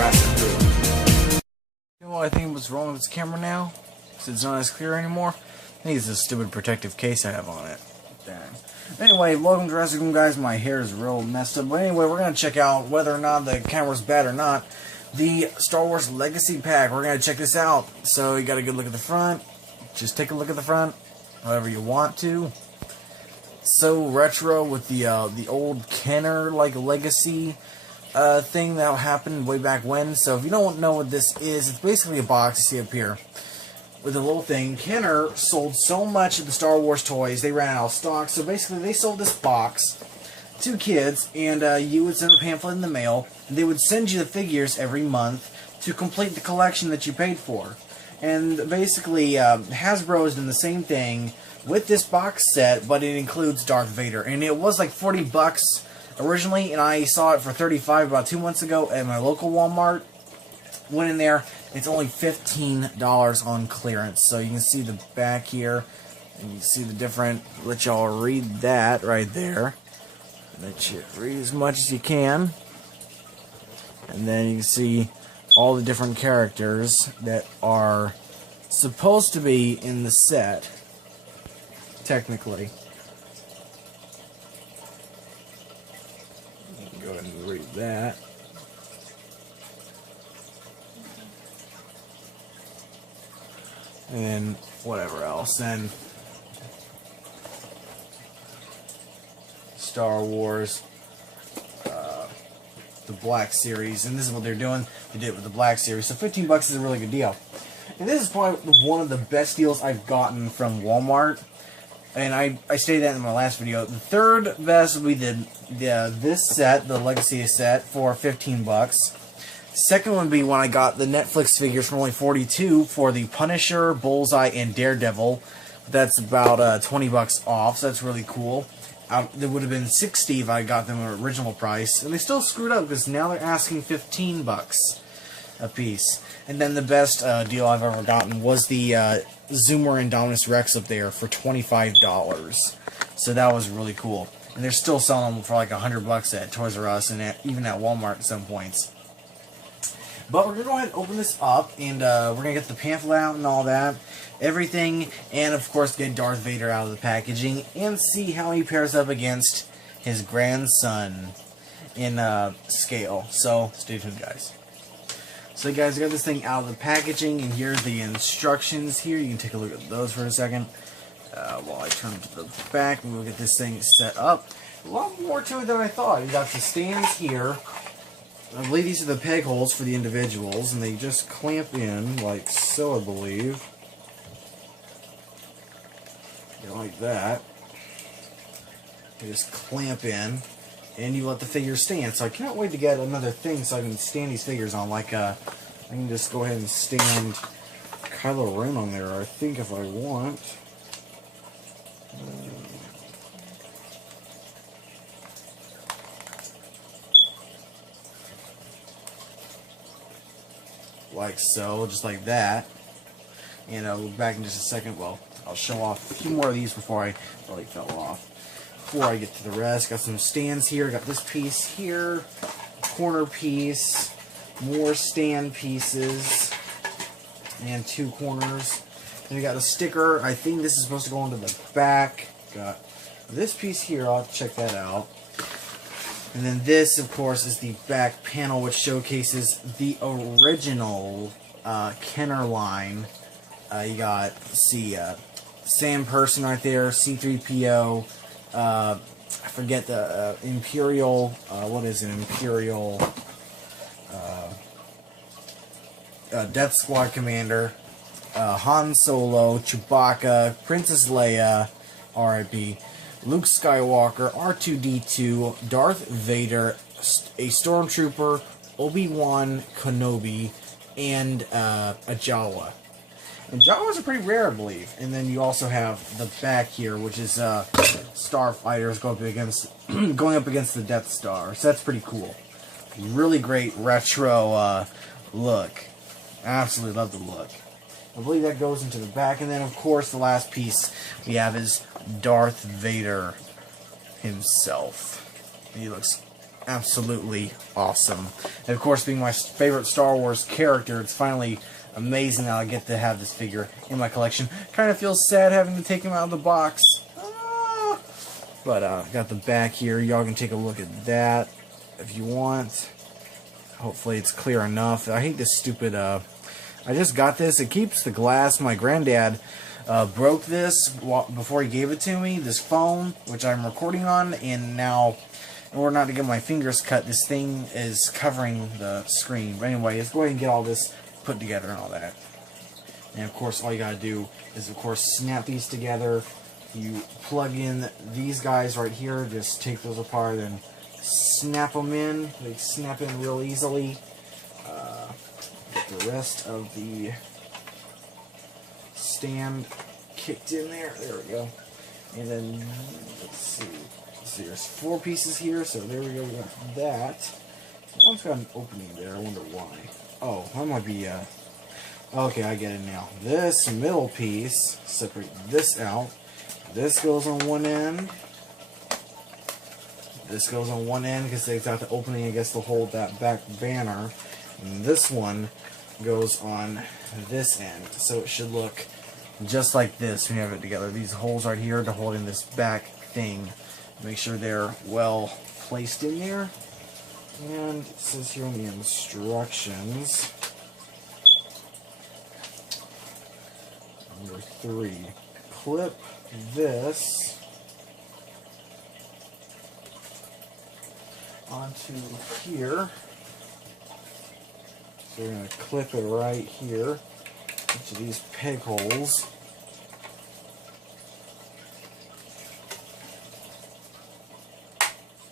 Jurassic World. You know what I think was wrong with this camera now? Because it's not as clear anymore? I think it's a stupid protective case I have on it. Damn. Anyway, welcome to Jurassic World, guys. My hair is real messed up. But anyway, we're going to check out whether or not the camera's bad or not. The Star Wars Legacy Pack. We're going to check this out. So you got a good look at the front. Just take a look at the front. However you want to. So retro with the old Kenner like legacy thing that happened way back when. So if you don't know what this is, it's basically a box you see up here with a little thing. Kenner sold so much of the Star Wars toys they ran out of stock. So basically they sold this box to kids, and you would send a pamphlet in the mail, and they would send you the figures every month to complete the collection that you paid for. And basically Hasbro has done the same thing with this box set, but it includes Darth Vader. And it was like 40 bucks originally, and I saw it for 35 about 2 months ago at my local Walmart. Went in there, it's only $15 on clearance. So you can see the back here, and you see the different, let y'all read that right there. Let you read as much as you can. And then you can see all the different characters that are supposed to be in the set. Technically. You can go ahead and read that. And then whatever else. And Star Wars, the Black Series, and this is what they're doing. They did it with the Black Series. So 15 bucks is a really good deal. And this is probably one of the best deals I've gotten from Walmart. And I stated that in my last video. The third best would be this set, the Legacy set, for 15 bucks. Second one would be when I got the Netflix figures for only 42 for the Punisher, Bullseye, and Daredevil. That's about 20 bucks off, so that's really cool. There would have been 60 if I got them at original price. And they still screwed up because now they're asking 15 bucks a piece. And then the best deal I've ever gotten was the Zoomer Indominus Rex up there for $25. So that was really cool. And they're still selling them for like 100 bucks at Toys R Us and even at Walmart at some points. But we're going to go ahead and open this up, and we're going to get the pamphlet out and all that, everything, and of course get Darth Vader out of the packaging, and see how he pairs up against his grandson in scale. So, stay tuned, guys. So guys, I got this thing out of the packaging, and here's the instructions here. You can take a look at those for a second. While I turn to the back, and we'll get this thing set up. A lot more to it than I thought. You got the stands here. I believe these are the peg holes for the individuals, and they just clamp in, like so, I believe. Yeah, like that. They just clamp in, and you let the figures stand. So I cannot wait to get another thing so I can stand these figures on. Like, I can just go ahead and stand Kylo Ren on there, I think, if I want. Like so, just like that. And I'll look back in just a second. Well, I'll show off a few more of these before I really fell off. Before I get to the rest, got some stands here. Got this piece here, corner piece, more stand pieces, and two corners. Then we got a sticker. I think this is supposed to go into the back. Got this piece here. I'll have to check that out. And then this, of course, is the back panel, which showcases the original Kenner line. You got, see, Sam Person right there, C-3PO, I forget the Imperial, what is it, Imperial Death Squad Commander, Han Solo, Chewbacca, Princess Leia, R.I.P., Luke Skywalker, R2-D2, Darth Vader, a Stormtrooper, Obi-Wan Kenobi, and a Jawa. And Jawas are pretty rare, I believe. And then you also have the back here, which is Starfighters going up against the Death Star. So that's pretty cool. Really great retro look. Absolutely love the look. I believe that goes into the back. And then, of course, the last piece we have is Darth Vader himself. He looks absolutely awesome. And of course, being my favorite Star Wars character, it's finally amazing that I get to have this figure in my collection. Kind of feels sad having to take him out of the box. But got the back here. Y'all can take a look at that if you want. Hopefully it's clear enough. I hate this stupid... I just got this. It keeps the glass. My granddad broke this before he gave it to me. This phone, which I'm recording on, and now, in order not to get my fingers cut, this thing is covering the screen. But anyway, let's go ahead and get all this put together and all that. And of course, all you gotta do is, of course, snap these together. You plug in these guys right here. Just take those apart and snap them in. They snap in real easily. Get the rest of the stand kicked in there. There we go. And then, let's see. So there's 4 pieces here, so there we go. We got that. One's got an opening there. I wonder why. Oh, that might be, okay, I get it now. This middle piece, separate this out. This goes on one end. This goes on one end because they've got the opening, I guess, to hold that back banner. And this one goes on this end. So it should look just like this when you have it together. These holes right here to hold in this back thing. Make sure they're well placed in there. And it says here in the instructions, number 3, clip this onto here. So we're going to clip it right here, each of these peg holes.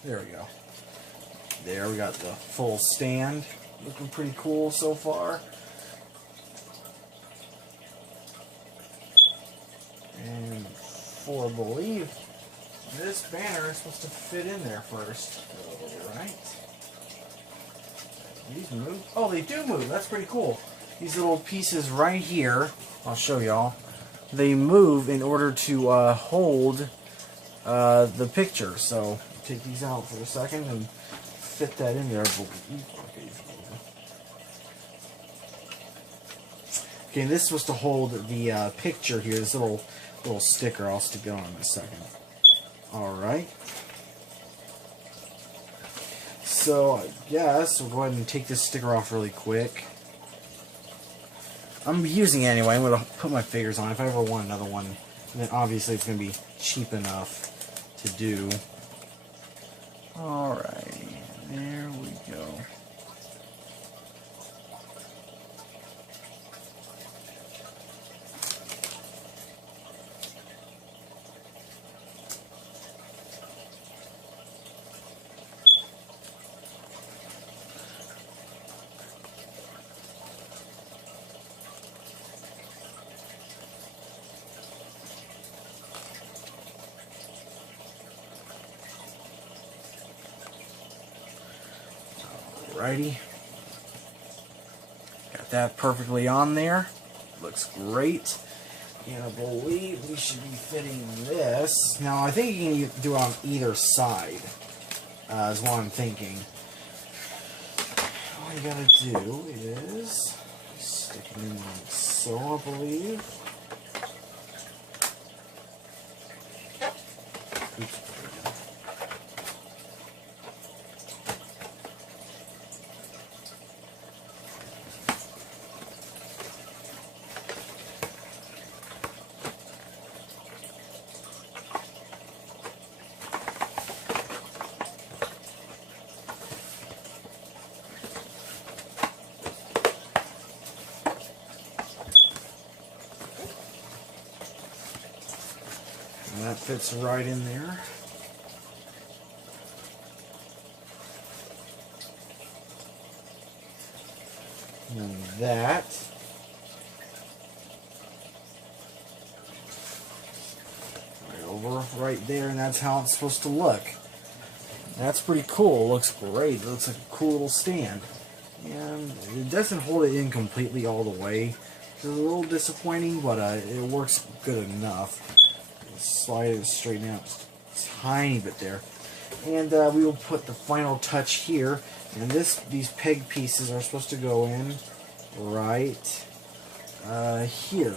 There we go. There we got the full stand. Looking pretty cool so far. And I believe this banner is supposed to fit in there first. Right? These move? Oh, they do move. That's pretty cool. These little pieces right here, I'll show y'all. They move in order to hold the picture. So take these out for a second and fit that in there. Okay, this is supposed to hold the picture here. This little sticker. I'll stick it on in a second. All right. So I guess we'll go ahead and take this sticker off really quick. I'm using it anyway. I'm going to put my figures on. If I ever want another one, then obviously it's going to be cheap enough to do. Alright, there we go. Alrighty. Got that perfectly on there. Looks great. And I believe we should be fitting this. Now, I think you can do it on either side, is what I'm thinking. All you gotta do is stick it in like so, I believe. Oops. And that fits right in there. And that right over right there, and that's how it's supposed to look. That's pretty cool. It looks great. It looks like a cool little stand. And it doesn't hold it in completely all the way. It's a little disappointing, but it works good enough. Slide it straighten out just a tiny bit there. And we will put the final touch here. And these peg pieces are supposed to go in right here.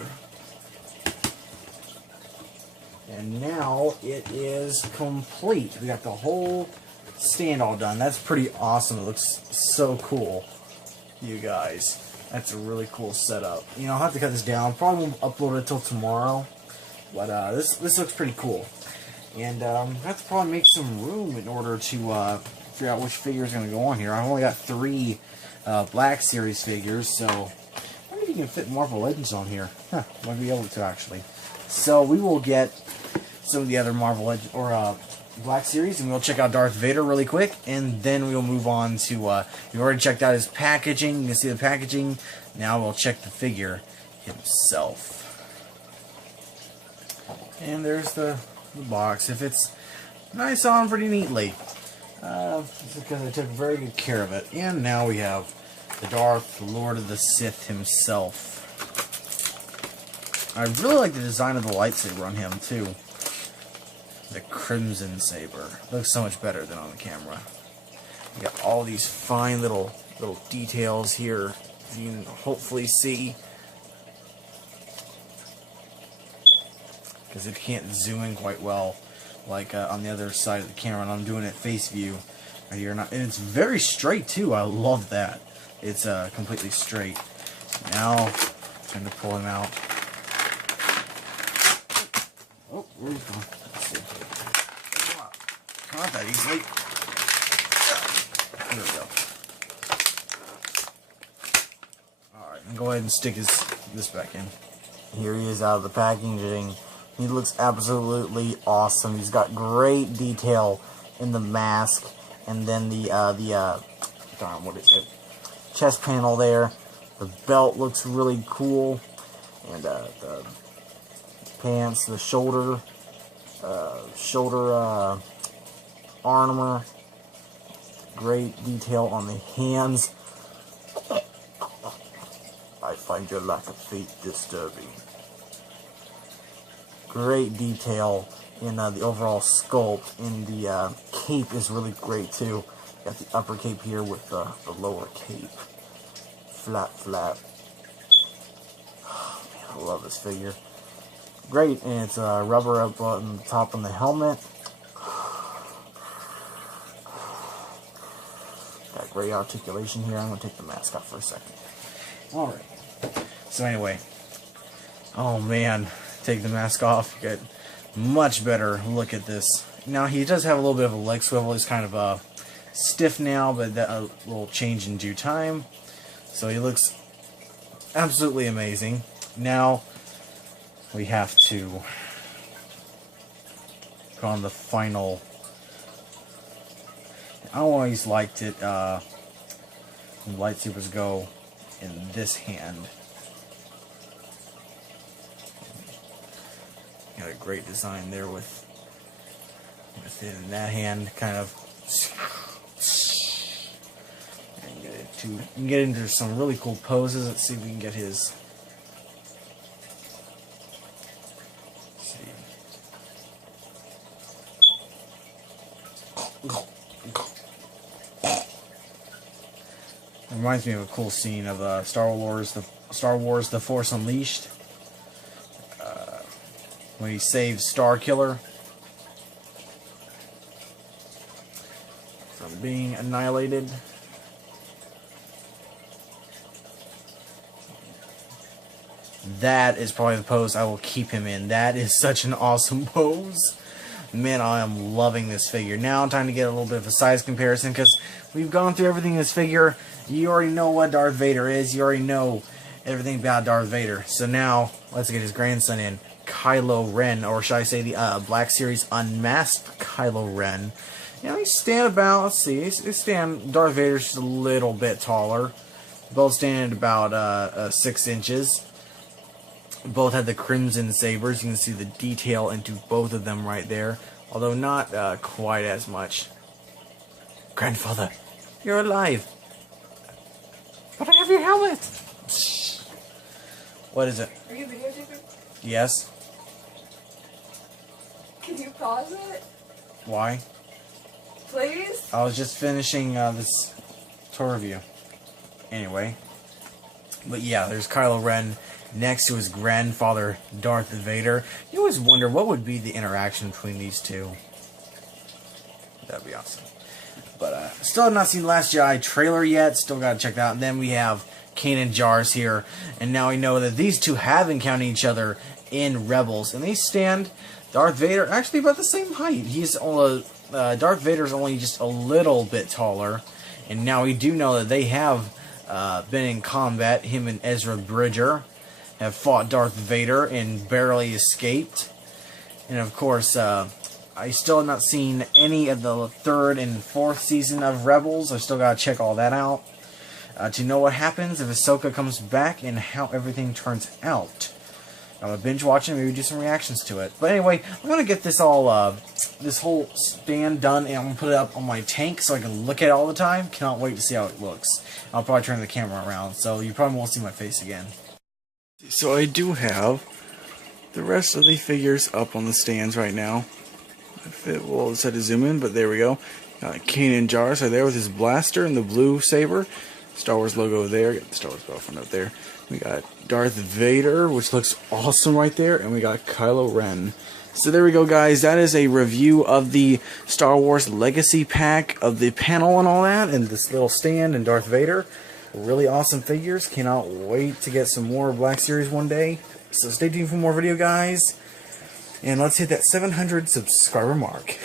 And now it is complete. We got the whole stand all done. That's pretty awesome. It looks so cool, you guys. That's a really cool setup. You know, I'll have to cut this down. Probably won't upload it till tomorrow. But this looks pretty cool. And I have to probably make some room in order to figure out which figure is going to go on here. I've only got 3 Black Series figures, so I wonder if you can fit Marvel Legends on here. Huh, might be able to actually. So we will get some of the other Marvel Legends or Black Series, and we'll check out Darth Vader really quick, and then we'll move on to. We've already checked out his packaging. You can see the packaging. Now we'll check the figure himself. And there's the box. It fits nice on pretty neatly. Because I took very good care of it. And now we have the Darth, Lord of the Sith himself. I really like the design of the lightsaber on him too. The Crimson Saber looks so much better than on the camera. You got all these fine little details here. You can hopefully see, because it can't zoom in quite well like on the other side of the camera, and I'm doing it face view right here. And it's very straight too. I love that. It's completely straight. Now time to pull him out. Oh, where's he going? Let's see. Not that easily. There we go. Alright, and go ahead and stick this back in. Here he is out of the packaging. He looks absolutely awesome. He's got great detail in the mask, and then darn, what is it? Chest panel there. The belt looks really cool, and the pants, the shoulder armor. Great detail on the hands. I find your lack of faith disturbing. Great detail in the overall sculpt, and the cape is really great too. Got the upper cape here with the lower cape. Flap. Oh, man, I love this figure. Great, and it's rubber up on the top on the helmet. Got great articulation here. I'm going to take the mask off for a second. Alright. So anyway. Oh man. Take the mask off. Get much better look at this. Now he does have a little bit of a leg swivel. He's kind of stiff now, but that will change in due time. So he looks absolutely amazing. Now we have to go on the final. I always liked it when lightsabers go in this hand. Got a great design there with it in that hand, kind of. And you can get into some really cool poses. Let's see if we can get his. Let's see. It reminds me of a cool scene of Star Wars: The Force Unleashed. When he saves Starkiller from being annihilated. That is probably the pose I will keep him in. That is such an awesome pose. Man, I am loving this figure. Now, time to get a little bit of a size comparison, because we've gone through everything in this figure. You already know what Darth Vader is. You already know everything about Darth Vader. So now, let's get his grandson in. Kylo Ren, or should I say the Black Series Unmasked Kylo Ren. You know, he's stand about, let's see, Darth Vader's just a little bit taller. Both stand at about 6 inches. Both have the Crimson Sabers. You can see the detail into both of them right there, although not quite as much. Grandfather, you're alive. But I have your helmet. What is it? Are you videotaping? Yes. Can you pause it? Why? please? I was just finishing this tour review. Anyway. But yeah, there's Kylo Ren next to his grandfather, Darth Vader. You always wonder what would be the interaction between these two. That'd be awesome. But still have not seen the Last Jedi trailer yet. Still gotta check that out. And then we have Kanan Jarrus here. And now we know that these two have encountered each other in Rebels. And they stand Darth Vader actually about the same height. He's Darth Vader's only just a little bit taller. And now we do know that they have been in combat. Him and Ezra Bridger have fought Darth Vader and barely escaped. And of course, I still have not seen any of the 3rd and 4th season of Rebels. I still gotta check all that out to know what happens if Ahsoka comes back and how everything turns out. I'm gonna binge watch it and maybe do some reactions to it. But anyway, I'm gonna get this all, this whole stand done, and I'm gonna put it up on my tank so I can look at it all the time. Cannot wait to see how it looks. I'll probably turn the camera around, so you probably won't see my face again. So I do have the rest of the figures up on the stands right now. If it will decide to zoom in, but there we go. Kanan Jarrus right there with his blaster and the blue saber. Star Wars logo there. Get the Star Wars Battlefront up there. We got Darth Vader, which looks awesome right there, and we got Kylo Ren. So there we go, guys. That is a review of the Star Wars Legacy Pack, of the panel and all that, and this little stand and Darth Vader. Really awesome figures. Cannot wait to get some more Black Series one day. So stay tuned for more video, guys. And let's hit that 700 subscriber mark.